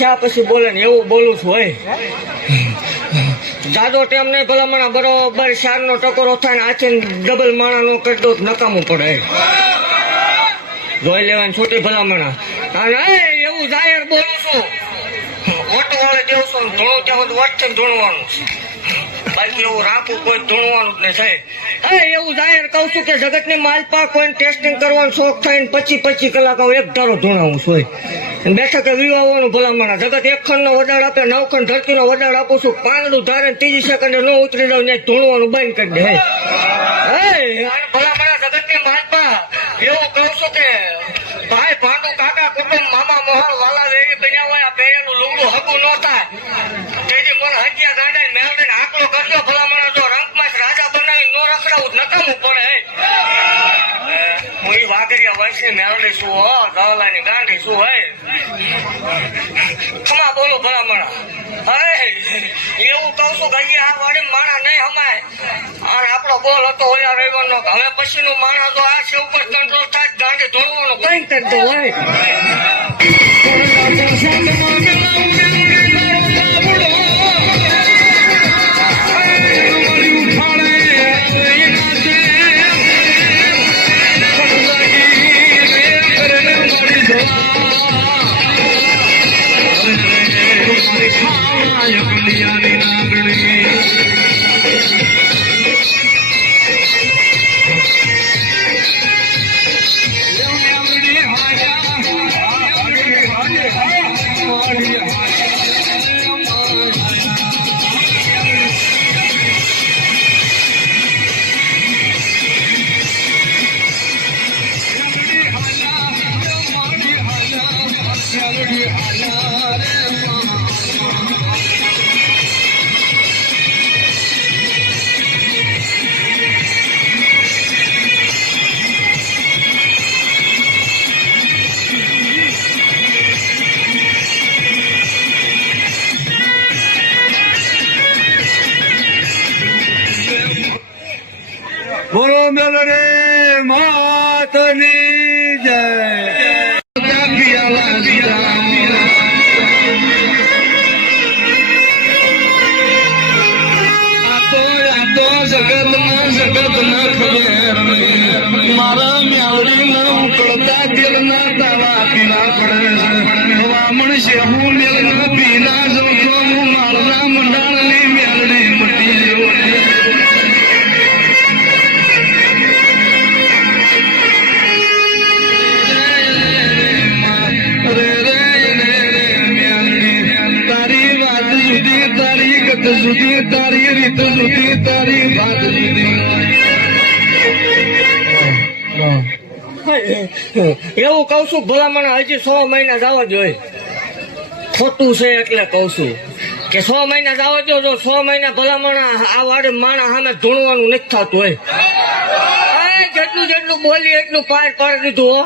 થયા પછી બોલે ને એવું બોલું છું હોય જાદો ટેમ નહીં ભલામણા બરોબર શારનો ટકોરો થાય ને આથી ડબલ માણા નો કરી દો નકામું પડે જોઈ લેવાની છોટી ભલામણા અને એવું જાહેર બોલું છું ઓટો વાળે દેવ છો ધૂણું ત્યાં બધું વચ્ચે ધૂણવાનું બાકી એવું રાખવું કોઈ ધૂણવાનું જ નહીં થાય એવું જાહેર કહું છું કે જગતની માલપા કોઈ ટેસ્ટિંગ કરવાનો શોખ થાય ને 25 કલાક એક ધારો ધૂણાવું છું બેઠક વિવાહોનું ભલામણા જગત એક ખંડનો વડાડ આપે 9 ખંડ ધરતીનો વડાડ આપું છું પાંગડું ધારે 3 સેકન્ડે ન ઉતરી જાવ ને ધૂણવાનું બંધ કરી દે ભલામણા જગતની માલપા એવું કહું છું કે ભાઈ ભાંડુ કાકા કુટુંબ મામા મોહન વાલા વેરી બન્યા હોય પેરેનું લુગડું હકું ન થાય તેથી મને હત્યા ગાંડા મેળવીને આકલો કરજો ભલામણા જો રંગમાં રાજા બનાવી નો રખડાવું નકામું પડે હું એ વાઘરિયા વંશની મેળવી શું હો દવલાની ગાંડી શું હે ખમા બોલો ભલામણા એવું કઉ છું કે આ વાડી માણા નહીં હમાય અને આપણો બોલ હતો ઓલા રવિવારનો હવે પછીનું માણા તો આ છે ઉપર કંટ્રોલ થાય ગાંડી ધોવાનું કઈ કરતો હોય બોલો મેલરે માતની જય મારા મ્યાવડી ના ઉકળતા દિલ ના તાવા પીના પડે મણશે હું મેલ ના પીના જઉં તો હું માળના મંડાણની મેલડી મટી જુદી તારી રીત જુદી તારી વાત જુદી એવું કઉ છું ભલામણ હજી 100 મહિના જવા જોઈએ ખોટું છે એટલે કઉ છું કે 100 મહિના જવા દો જો 100 મહિના ભલામણ આ વાડે માણા સામે ધૂણવાનું નથી થતું હોય જેટલું બોલી એટલું પાર પાડી દીધું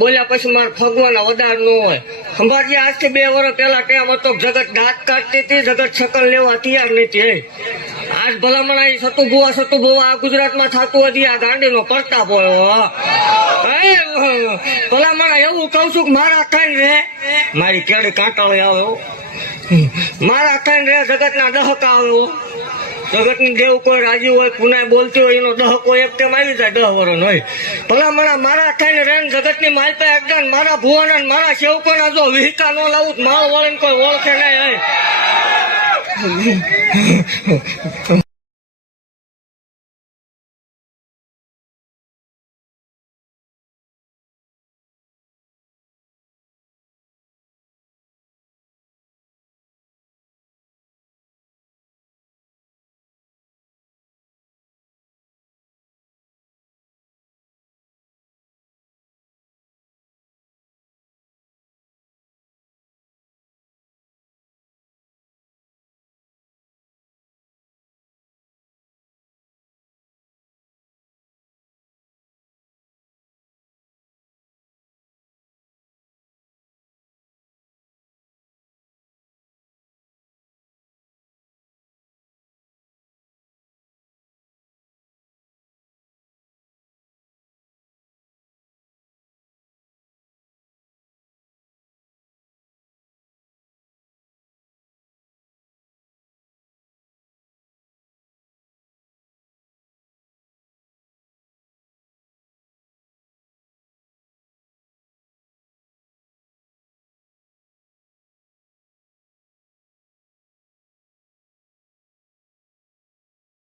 બોલ્યા પછી મારે ભગવાન વધાર ન હોય સંભાળજી આજથી 2 વર્ષ પહેલા ટેમ હતો જગત દાંત કાઢતી હતી જગત શકલ લેવા તૈયાર નથી આજ ભલામણ સતુ ભુવા આ ગુજરાતમાં થતું હતી આ ગાંડીનો પ્રતાપ હોય ભલામણ એવું કઉ છું કે મારા ખાઈને રે મારી કેડી કાંટાળી આવે મારા ખાઈને રે જગતના દહકા આવ્યો જગતની દેવ કોઈ રાજી હોય પુનાય બોલતી હોય એનો દહકો એક ટેમ આવી જાય 10 વર્ષ હોય ભલામણા મારા થઈને રેન જગતની માલપા એકદમ મારા ભુવાના મારા સેવકોના જો વિહિકા ન લાવું માળ વળીને કોઈ ઓળખે નહીં